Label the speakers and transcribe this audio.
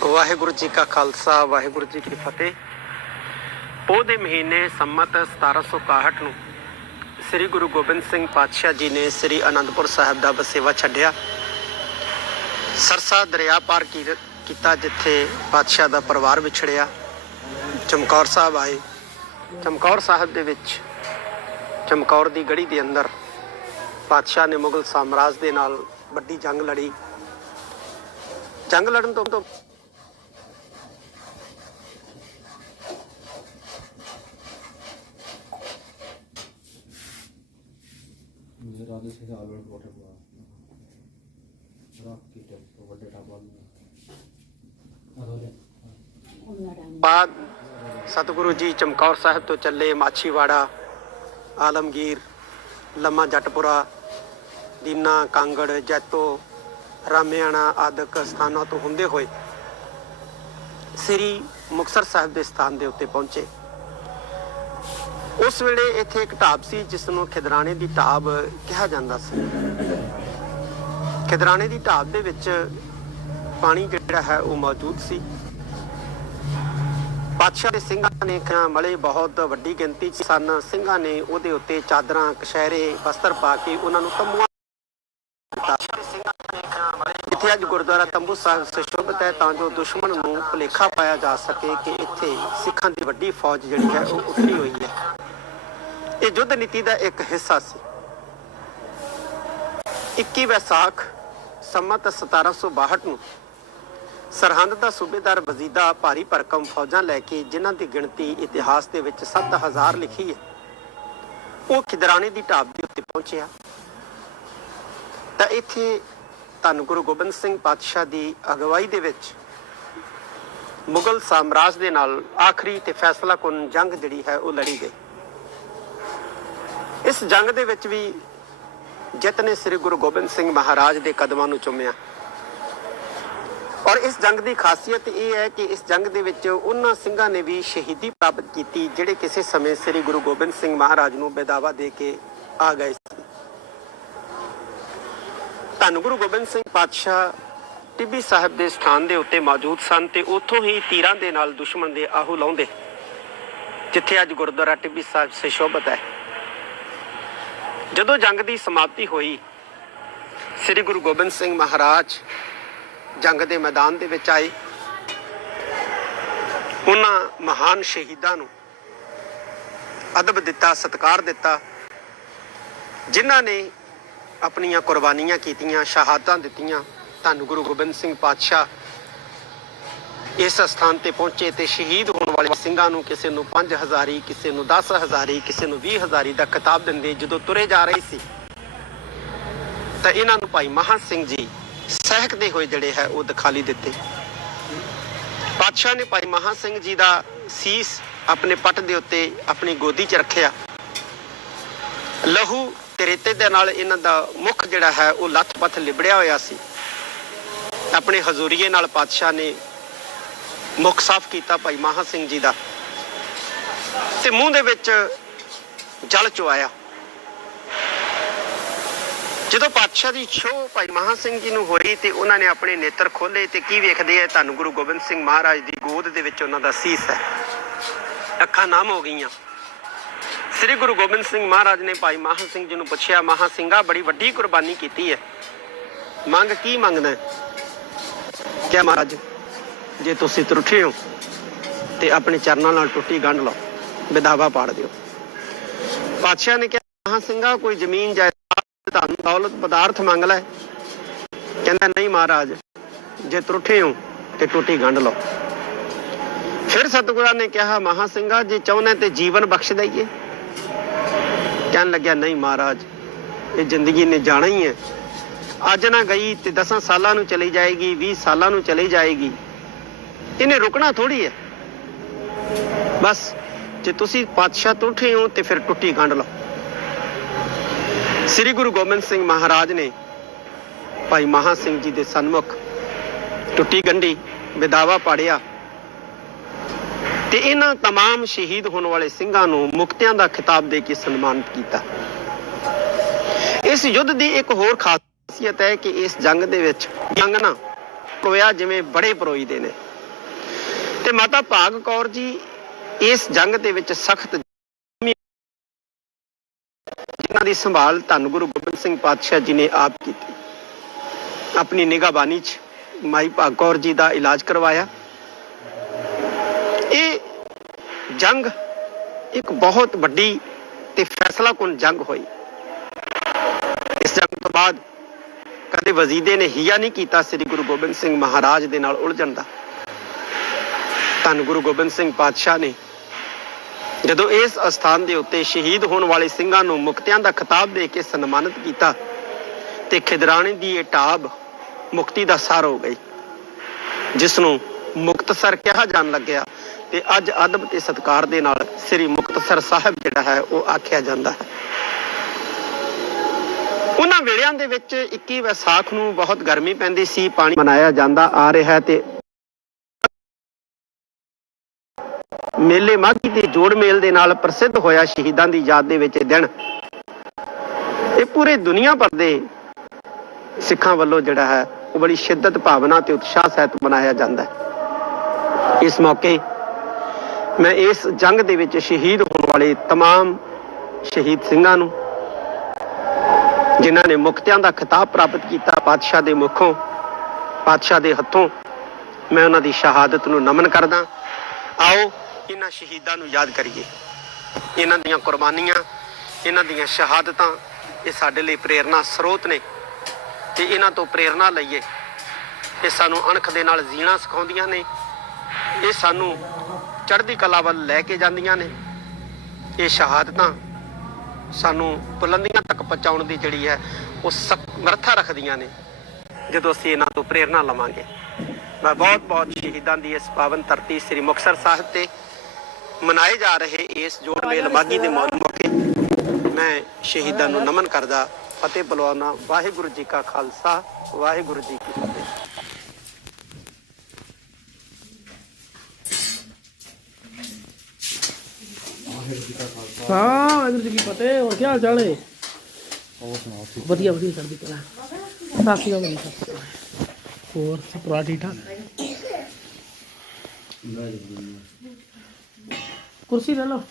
Speaker 1: ਵਾਹਿਗੁਰੂ ਜੀ ਕਾ ਖਾਲਸਾ, ਵਾਹਿਗੁਰੂ ਜੀ ਕੀ ਫਤਿਹ। ਪੋਹ ਦੇ ਮਹੀਨੇ ਸੰਮਤ 1761 ਨੂੰ ਸ੍ਰੀ ਗੁਰੂ ਗੋਬਿੰਦ ਸਿੰਘ ਪਾਤਸ਼ਾਹ ਜੀ ਨੇ ਸ੍ਰੀ ਅਨੰਦਪੁਰ ਸਾਹਿਬ ਦਾ ਬਸੇਵਾ ਛੱਡਿਆ। ਸਰਸਾ ਦਰਿਆ ਪਾਰ ਕੀ- ਕੀਤਾ ਜਿੱਥੇ ਪਾਤਸ਼ਾਹ ਦਾ ਪਰਿਵਾਰ ਵਿਛੜਿਆ। ਚਮਕੌਰ ਸਾਹਿਬ ਆਏ। ਚਮਕੌਰ ਸਾਹਿਬ ਦੇ ਵਿੱਚ ਚਮਕੌਰ ਦੀ ਗੜੀ ਦੇ ਅੰਦਰ ਪਾਤਸ਼ਾਹ ਨੇ ਮੁਗਲ ਸਾਮਰਾਜ ਦੇ ਨਾਲ ਵੱਡੀ ਜੰਗ ਲੜੀ। ਜੰਗ ਲੜਨ ਤੋਂ ਤੋਂ
Speaker 2: ਰਾਦੇ ਸੇ ਆਲਵਰ ਵਾਟਰ ਬੁਆ ਰਾਤ ਕੀ ਟੈਂਪ ਤੋਂ ਵੱਡੇ ਟਾਪਾ ਨੂੰ। ਅਰੋਲੇ
Speaker 1: ਬਾਅਦ ਸਤਿਗੁਰੂ ਜੀ ਚਮਕੌਰ ਸਾਹਿਬ ਤੋਂ ਚੱਲੇ ਮਾਛੀਵਾੜਾ ਆਲਮਗੀਰ ਲੰਮਾ ਜੱਟਪੁਰਾ ਦੀਨਾ ਕਾਂਗੜ ਜੈਤੋ ਰਾਮਿਆਣਾ ਆਦਿਕ ਸਥਾਨਾਂ ਤੋਂ ਹੁੰਦੇ ਹੋਏ ਸ੍ਰੀ ਮੁਕਤਸਰ ਸਾਹਿਬ ਦੇ ਸਥਾਨ ਦੇ ਉੱਤੇ ਪਹੁੰਚੇ। ਉਸ ਵੇਲੇ ਇੱਥੇ ਇੱਕ ਢਾਬ ਸੀ ਜਿਸ ਨੂੰ ਖਿਦਰਾਣੇ ਦੀ ਢਾਬ ਕਿਹਾ ਜਾਂਦਾ ਸੀ। ਖਿਦਰਾਣੇ ਦੀ ਢਾਬ ਦੇ ਵਿੱਚ ਪਾਣੀ ਜਿਹੜਾ ਹੈ ਉਹ ਮੌਜੂਦ ਸੀ। ਪਾਤਸ਼ਾਹ ਦੇ ਸਿੰਘਾਂ ਨੇ ਖਾਂ ਮਲੇ ਬਹੁਤ ਵੱਡੀ ਗਿਣਤੀ 'ਚ ਸਨ। ਸਿੰਘਾਂ ਨੇ ਉਹਦੇ ਉੱਤੇ ਚਾਦਰਾਂ, ਕਸ਼ਹਿਰੇ, ਵਸਤਰ ਪਾ ਕੇ ਉਹਨਾਂ ਨੂੰ ਤੰਬੂਆਂ ਇੱਥੇ ਅੱਜ ਗੁਰਦੁਆਰਾ ਤੰਬੂ ਸਾਹਿਬ ਸੁਸ਼ੋਭਿਤ ਹੈ ਤਾਂ ਜੋ ਦੁਸ਼ਮਣ ਨੂੰ ਭੁਲੇਖਾ ਪਾਇਆ ਜਾ ਸਕੇ ਕਿ ਇੱਥੇ ਸਿੱਖਾਂ ਦੀ ਵੱਡੀ ਫੌਜ ਜਿਹੜੀ ਹੈ ਉਹ ਉਤਰੀ ਹੋਈ ਹੈ। ਇਹ ਯੁੱਧ ਨੀਤੀ ਦਾ ਇੱਕ ਹਿੱਸਾ ਸੀ। 21 ਵਿਸਾਖ ਸੰਮਤ 1762 ਨੂੰ ਸਰਹੰਦ ਦਾ ਸੂਬੇਦਾਰ ਵਜ਼ੀਦਾ ਭਾਰੀ ਭਰਕਮ ਫੌਜਾਂ ਲੈ ਕੇ ਜਿਨ੍ਹਾਂ ਦੀ ਗਿਣਤੀ ਇਤਿਹਾਸ ਦੇ ਵਿੱਚ 7000 ਲਿਖੀ ਹੈ, ਉਹ ਖਿਦਰਾਣੇ ਦੀ ਢਾਬ ਦੇ ਉੱਤੇ ਪਹੁੰਚਿਆ। ਤਾਂ ਇੱਥੇ ਧੰਨ ਗੁਰੂ ਗੋਬਿੰਦ ਸਿੰਘ ਪਾਤਸ਼ਾਹ ਦੀ ਅਗਵਾਈ ਦੇ ਵਿੱਚ ਮੁਗਲ ਸਾਮਰਾਜ ਦੇ ਨਾਲ ਆਖਰੀ ਤੇ ਫੈਸਲਾਕੁਨ ਜੰਗ ਜਿਹੜੀ ਹੈ ਉਹ ਲੜੀ ਗਈ। ਇਸ ਜੰਗ ਦੇ ਵਿੱਚ ਵੀ ਜਿੱਤ ਨੇ ਸ੍ਰੀ ਗੁਰੂ ਗੋਬਿੰਦ ਸਿੰਘ ਮਹਾਰਾਜ ਦੇ ਕਦਮਾਂ ਨੂੰ ਚੁੰਮਿਆ। ਔਰ ਇਸ ਜੰਗ ਦੀ ਖਾਸੀਅਤ ਇਹ ਹੈ ਕਿ ਇਸ ਜੰਗ ਦੇ ਵਿੱਚ ਉਹਨਾਂ ਸਿੰਘਾਂ ਨੇ ਵੀ ਸ਼ਹੀਦੀ ਪ੍ਰਾਪਤ ਕੀਤੀ, ਜਿਹੜੇ ਕਿਸੇ ਸਮੇਂ ਸ੍ਰੀ ਗੁਰੂ ਗੋਬਿੰਦ ਸਿੰਘ ਮਹਾਰਾਜ ਨੂੰ ਬੇਦਾਵਾ ਦੇ ਕੇ ਆ ਗਏ ਧੰਨ ਗੁਰੂ ਗੋਬਿੰਦ ਸਿੰਘ ਪਾਤਸ਼ਾਹ ਟਿੱਬੀ ਸਾਹਿਬ ਦੇ ਸਥਾਨ ਦੇ ਉੱਤੇ ਮੌਜੂਦ ਸਨ ਤੇ ਉੱਥੋਂ ਹੀ ਤੀਰਾਂ ਦੇ ਨਾਲ ਦੁਸ਼ਮਣ ਦੇ ਆਹੂ ਲਾਉਂਦੇ। ਜਿੱਥੇ ਅੱਜ ਗੁਰਦੁਆਰਾ ਟਿੱਬੀ ਸਾਹਿਬ ਸੁਸ਼ੋਭਿਤ ਹੈ। ਜਦੋਂ ਜੰਗ ਦੀ ਸਮਾਪਤੀ ਹੋਈ, ਸ੍ਰੀ ਗੁਰੂ ਗੋਬਿੰਦ ਸਿੰਘ ਮਹਾਰਾਜ ਜੰਗ ਦੇ ਮੈਦਾਨ ਦੇ ਵਿੱਚ ਆਏ। ਉਹਨਾਂ ਮਹਾਨ ਸ਼ਹੀਦਾਂ ਨੂੰ ਅਦਬ ਦਿੱਤਾ, ਸਤਿਕਾਰ ਦਿੱਤਾ, ਜਿਨ੍ਹਾਂ ਨੇ ਆਪਣੀਆਂ ਕੁਰਬਾਨੀਆਂ ਕੀਤੀਆਂ, ਸ਼ਹਾਦਤਾਂ ਦਿੱਤੀਆਂ। ਧੰਨ ਗੁਰੂ ਗੋਬਿੰਦ ਸਿੰਘ ਪਾਤਸ਼ਾਹ ਇਸ ਸਥਾਨ ਤੇ ਪਹੁੰਚੇ ਤੇ ਸ਼ਹੀਦ ਹੋਣ ਵਾਲੇ ਸਿੰਘਾਂ ਨੂੰ ਕਿਸੇ ਨੂੰ 5000 ਕਿਸੇ ਨੂੰ 10000 ਕਿਸੇ ਨੂੰ 20000 ਦਾ ਖਿਤਾਬ ਦਿੰਦੇ ਜਦੋਂ ਤੁਰੇ ਜਾ ਰਹੇ ਸੀ। ਤਾਂ ਇਹਨਾਂ ਨੂੰ ਭਾਈ ਮਹਾਂ ਸਿੰਘ ਜੀ ਸਹਿਕਦੇ ਹੋਏ ਜਿਹੜੇ ਹੈ ਉਹ ਦਿਖਾਲੀ ਦਿੱਤੇ। ਪਾਤਸ਼ਾਹ ਨੇ ਭਾਈ ਮਹਾਂ ਸਿੰਘ ਜੀ ਦਾ ਸੀਸ ਆਪਣੇ ਪੱਟ ਦੇ ਉੱਤੇ ਆਪਣੀ ਗੋਦੀ 'ਚ ਰੱਖਿਆ। ਲਹੂ ਤੇ ਰੇਤੇ ਦੇ ਨਾਲ ਇਹਨਾਂ ਦਾ ਮੁਖ ਜਿਹੜਾ ਹੈ, ਉਹ ਲੱਥ-ਪੱਥ ਲਿਬੜਿਆ ਹੋਇਆ ਸੀ। ਆਪਣੇ ਹਜ਼ੂਰੀਏ ਨਾਲ ਪਾਤਸ਼ਾਹ ਨੇ ਮੁਖ ਸਾਫ਼ ਕੀਤਾ ਭਾਈ ਮਹਾਂ ਸਿੰਘ ਜੀ ਦਾ। ਤੇ ਮੂੰਹ ਦੇ ਵਿੱਚ ਜਲ ਚੁਆਇਆ। ਜਦੋਂ ਪਾਤਸ਼ਾਹ ਦੀ ਛੋਹ ਭਾਈ ਮਹਾਂ ਸਿੰਘ ਜੀ ਨੂੰ ਹੋਈ ਤੇ ਉਹਨਾਂ ਨੇ ਆਪਣੇ ਨੇਤਰ ਖੋਲੇ ਤੇ ਕੀ ਵੇਖਦੇ ਆ, ਧੰਨ ਗੁਰੂ ਗੋਬਿੰਦ ਸਿੰਘ ਮਹਾਰਾਜ ਦੀ ਗੋਦ ਦੇ ਵਿੱਚ ਉਹਨਾਂ ਦਾ ਸੀਸ ਹੈ। ਅੱਖਾਂ ਨਾਮ ਹੋ ਗਈਆਂ। ਸ੍ਰੀ ਗੁਰੂ ਗੋਬਿੰਦ ਸਿੰਘ ਮਹਾਰਾਜ ਨੇ ਭਾਈ ਮਹਾਂ ਸਿੰਘ ਜੀ ਨੂੰ ਪੁੱਛਿਆ, ਮਹਾਂ ਸਿੰਘਾ, ਬੜੀ ਵੱਡੀ ਕੁਰਬਾਨੀ ਕੀਤੀ ਹੈ। ਮੰਗ ਕੀ ਮੰਗਦਾ ਕਿਆ ਮਹਾਰਾਜ, ਜੇ ਤੁਸੀਂ ਤਰੁੱਠੇ ਹੋ ਤੇ ਆਪਣੇ ਚਰਨਾਂ ਨਾਲ ਟੁੱਟੀ ਗੰਢ ਲਓ ਵਿਦਾਵਾ ਪਾੜ ਦਿਓ। ਪਾਤਸ਼ਾਹ ਨੇ ਕਿਹਾ, ਮਹਾਂ ਸਿੰਘਾ, ਕੋਈ ਜ਼ਮੀਨ, ਜਾਇਦਾਦ, ਧਨ, ਦੌਲਤ, ਪਦਾਰਥ ਮੰਗ ਲੈ। ਕਹਿੰਦਾ, ਨਹੀਂ ਮਹਾਰਾਜ, ਜੇ ਤਰੁੱਠੇ ਹੋ ਤੇ ਟੁੱਟੀ ਗੰਢ ਲਓ। ਫਿਰ ਸਤਿਗੁਰਾਂ ਨੇ ਕਿਹਾ, ਮਹਾਂ ਸਿੰਘਾ, ਜੇ ਚਾਹੁੰਦੇ ਤੇ ਜੀਵਨ ਬਖਸ਼ ਦਈਏ। ਕਹਿਣ ਲੱਗਿਆ, ਨਹੀਂ ਮਹਾਰਾਜ, ਇਹ ਜ਼ਿੰਦਗੀ ਨੇ ਜਾਣਾ ਹੀ ਹੈ। ਅੱਜ ਨਾ ਗਈ ਤੇ 10 ਸਾਲਾਂ ਨੂੰ ਚਲੀ ਜਾਏਗੀ 20 ਸਾਲਾਂ ਨੂੰ ਚਲੀ ਜਾਏਗੀ। ਇਹਨੇ ਰੁਕਣਾ ਥੋੜੀ ਹੈ। ਬਸ, ਜੇ ਤੁਸੀਂ ਪਾਤਸ਼ਾਹ ਤੋਂ ਉੱਠੇ ਹੋ ਤੇ ਫਿਰ ਟੁੱਟੀ ਗੰਢ ਲਓ। ਸ੍ਰੀ ਗੁਰੂ ਗੋਬਿੰਦ ਸਿੰਘ ਮਹਾਰਾਜ ਨੇ ਭਾਈ ਮਹਾ ਸਿੰਘ ਜੀ ਦੇ ਸਨਮੁਖ ਟੁੱਟੀ ਗੰਢੀ ਵਿਦਾਵਾ ਪਾੜਿਆ। ਤੇ ਇਹਨਾਂ तमाम ਸ਼ਹੀਦ ਹੋਣ ਵਾਲੇ ਸਿੰਘਾਂ ਨੂੰ ਮੁਕਤਿਆਂ ਦਾ ਖਿਤਾਬ ਦੇ ਕੇ ਸਨਮਾਨਿਤ ਕੀਤਾ ਇਸ ਯੁੱਧ ਦੀ ਇੱਕ ਹੋਰ ਖਾਸੀਅਤ ਹੈ ਕਿ ਇਸ ਜੰਗ ਦੇ ਵਿੱਚ ਜੰਗ ਨਾ ਪਰੋਇਆ ਜਿਵੇਂ ਬੜੇ ਪਰੋਈ ਦੇ ਨੇ ਤੇ ਮਾਤਾ ਭਾਗ ਕੌਰ ਜੀ ਇਸ ਜੰਗ ਦੇ ਵਿੱਚ ਸਖਤ ਜਿਨ੍ਹਾਂ ਦੀ ਸੰਭਾਲ ਧੰਨ ਗੁਰੂ ਗੋਬਿੰਦ ਸਿੰਘ ਪਾਤਸ਼ਾਹ ਜੀ ਨੇ ਆਪ ਕੀਤੀ ਆਪਣੀ ਨਿਗਾਹਬਾਨੀ 'ਚ ਮਾਈ ਭਾਗ ਕੌਰ ਜੀ ਦਾ ਇਲਾਜ ਕਰਵਾਇਆ ਜੰਗ ਇੱਕ ਬਹੁਤ ਵੱਡੀ ਤੇ ਫੈਸਲਾ ਕੁਨ ਜੰਗ ਹੋਈ। ਇਸ ਜੰਗ ਤੋਂ ਬਾਅਦ ਕਦੇ ਵਜ਼ੀਦੇ ਨੇ ਹੀਆ ਨਹੀਂ ਕੀਤਾ ਸ੍ਰੀ ਗੁਰੂ ਗੋਬਿੰਦ ਸਿੰਘ ਮਹਾਰਾਜ ਦੇ ਨਾਲ ਉਲਝਣ ਦਾ। ਧੰਨ ਗੁਰੂ ਗੋਬਿੰਦ ਸਿੰਘ ਪਾਤਸ਼ਾਹ ਨੇ ਜਦੋਂ ਇਸ ਅਸਥਾਨ ਦੇ ਉੱਤੇ ਸ਼ਹੀਦ ਹੋਣ ਵਾਲੇ ਸਿੰਘਾਂ ਨੂੰ ਮੁਕਤਿਆਂ ਦਾ ਖਿਤਾਬ ਦੇ ਕੇ ਸਨਮਾਨਿਤ ਕੀਤਾ ਤੇ ਖਿਦਰਾਣੇ ਦੀ ਇਹ ਢਾਬ ਮੁਕਤੀ ਦਾ ਸਾਰ ਹੋ ਗਈ ਜਿਸ ਨੂੰ ਮੁਕਤਸਰ ਕਿਹਾ ਜਾਣ ਲੱਗਿਆ। ਤੇ ਅੱਜ ਅਦਬ ਤੇ ਸਤਿਕਾਰ ਦੇ ਨਾਲ ਸ੍ਰੀ ਮੁਕਤਸਰ ਸਾਹਿਬ ਜਿਹੜਾ ਹੈ, ਉਹ ਆਖਿਆ ਜਾਂਦਾ ਹੈ। ਉਹਨਾਂ ਵੇਲਿਆਂ ਦੇ ਵਿੱਚ 21 ਵਿਸਾਖ ਨੂੰ ਬਹੁਤ ਗਰਮੀ ਪੈਂਦੀ ਸੀ, ਪਾਣੀ ਮਨਾਇਆ ਜਾਂਦਾ ਆ ਰਿਹਾ ਤੇ ਮੇਲੇ ਮਾਘੀ ਦੇ ਜੋੜ ਮੇਲ ਦੇ ਨਾਲ ਪ੍ਰਸਿੱਧ ਹੋਇਆ ਸ਼ਹੀਦਾਂ ਦੀ ਯਾਦ ਦੇ ਵਿੱਚ ਇਹ ਦਿਨ। ਇਹ ਪੂਰੇ ਦੁਨੀਆ ਭਰ ਦੇ ਸਿੱਖਾਂ ਵੱਲੋਂ ਜਿਹੜਾ ਹੈ, ਉਹ ਬੜੀ ਸ਼ਿੱਦਤ, ਭਾਵਨਾ ਤੇ ਉਤਸ਼ਾਹ ਸਹਿਤ ਮਨਾਇਆ ਜਾਂਦਾ ਹੈ। ਇਸ ਮੌਕੇ ਮੈਂ ਇਸ ਜੰਗ ਦੇ ਵਿੱਚ ਸ਼ਹੀਦ ਹੋਣ ਵਾਲੇ तमाम ਸ਼ਹੀਦ ਸਿੰਘਾਂ ਨੂੰ ਜਿਨ੍ਹਾਂ ਨੇ ਮੁਕਤਿਆਂ ਦਾ ਖਿਤਾਬ ਪ੍ਰਾਪਤ ਕੀਤਾ ਪਾਤਸ਼ਾਹ ਦੇ ਮੁਖੋਂ ਪਾਤਸ਼ਾਹ ਦੇ ਹੱਥੋਂ ਮੈਂ ਉਹਨਾਂ ਦੀ ਸ਼ਹਾਦਤ ਨੂੰ ਨਮਨ ਕਰਦਾ ਆਓ ਇਹਨਾਂ ਸ਼ਹੀਦਾਂ ਨੂੰ ਯਾਦ ਕਰੀਏ ਇਹਨਾਂ ਦੀਆਂ ਕੁਰਬਾਨੀਆਂ ਇਹਨਾਂ ਦੀਆਂ ਸ਼ਹਾਦਤਾਂ ਇਹ ਸਾਡੇ ਲਈ ਪ੍ਰੇਰਨਾ ਸਰੋਤ ਨੇ ਤੇ ਇਹਨਾਂ ਤੋਂ ਪ੍ਰੇਰਨਾ ਲਈਏ ਇਹ ਸਾਨੂੰ ਅਣਖ ਦੇ ਨਾਲ ਜੀਣਾ ਸਿਖਾਉਂਦੀਆਂ ਨੇ ਇਹ ਸਾਨੂੰ ਚੜ੍ਹਦੀ ਕਲਾ ਵੱਲ ਲੈ ਕੇ ਜਾਂਦੀਆਂ ਨੇ। ਇਹ ਸ਼ਹਾਦਤਾਂ ਸਾਨੂੰ ਬੁਲੰਦੀਆਂ ਤੱਕ ਪਹੁੰਚਾਉਣ ਦੀ ਜਿਹੜੀ ਹੈ, ਉਹ ਸਮਰੱਥਾ ਰੱਖਦੀਆਂ ਨੇ। ਜਦੋਂ ਅਸੀਂ ਇਹਨਾਂ ਤੋਂ ਪ੍ਰੇਰਨਾ ਲਵਾਂਗੇ। ਮੈਂ ਬਹੁਤ ਬਹੁਤ ਸ਼ਹੀਦਾਂ ਦੀ ਇਸ ਪਾਵਨ ਧਰਤੀ ਸ੍ਰੀ ਮੁਕਤਸਰ ਸਾਹਿਬ ਤੇ ਮਨਾਏ ਜਾ ਰਹੇ ਇਸ ਜੋੜ ਮੇਲ ਮਾਗੀ ਦੇ ਮੌਕੇ ਮੈਂ ਸ਼ਹੀਦਾਂ ਨੂੰ ਨਮਨ ਕਰਦਾ। ਫਤਿਹ ਬੁਲਵਾਉਣਾ ਵਾਹਿਗੁਰੂ ਜੀ ਕਾ ਖਾਲਸਾ। ਵਾਹਿਗੁਰੂ ਜੀ ਕੀ ਫਤਿਹ
Speaker 2: ਵਾਹਿਗੁਰੂ ਜੀ ਕਾ ਖਾਲਸਾ
Speaker 3: ਹਾਂ ਵਾਹਿਗੁਰੂ ਜੀ ਕੀ ਫਤਿਹ ਹੋਰ ਕੀ ਹਾਲ ਚਾਲ ਹੈ?
Speaker 2: ਹੋਰ ਸੁਣਾਓ
Speaker 3: ਵਧੀਆ ਵਧੀਆ ਚੜ੍ਹਦੀ ਕਲਾ। ਸਾਥੀ ਹੋ? ਗਈ ਹੋਰ ਸਭ ਪਰਿਵਾਰ ਠੀਕ ਠਾਕ? ਕੁਰਸੀ ਲੈ ਲਓ।